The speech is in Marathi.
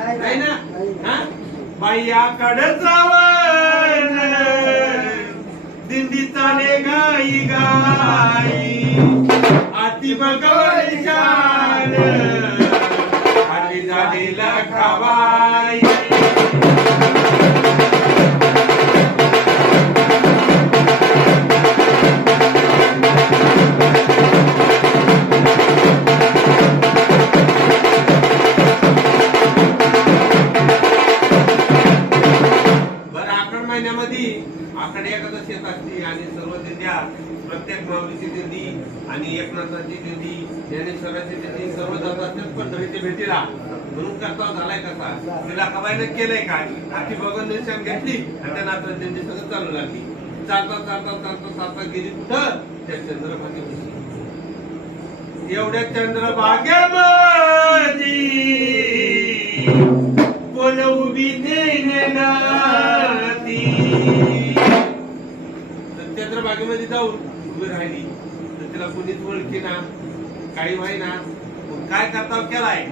नाही ना हा बाईयाकडे जावं दिंडी चाले गाई गाई आती बघायच्यान आधी झालेला खावाई आकडे एकादशी येत असते आणि सर्व दिंड्या प्रत्येक माऊलीची दिंडी आणि एकनाथाची दिंडी ज्ञानेश्वराची दिंडी सर्व जात असतात पंढरीच्या भेटीला म्हणून करता झालाय कसा तिला कबायनं केलंय काय आधी भगवान निशाण घेतली आणि त्या नाथ दिंडी सगळं चालू लागली चालता चालता चालता चालता गेली कुठं त्या चंद्रभागेपाशी एवढ्या चंद्रभागेमध्ये बोल उभी चंद्रभागेमध्ये जाऊन उभी राहिली तर तिला कुणीच ओळखी ना काही माहिती ना काय करता केलाय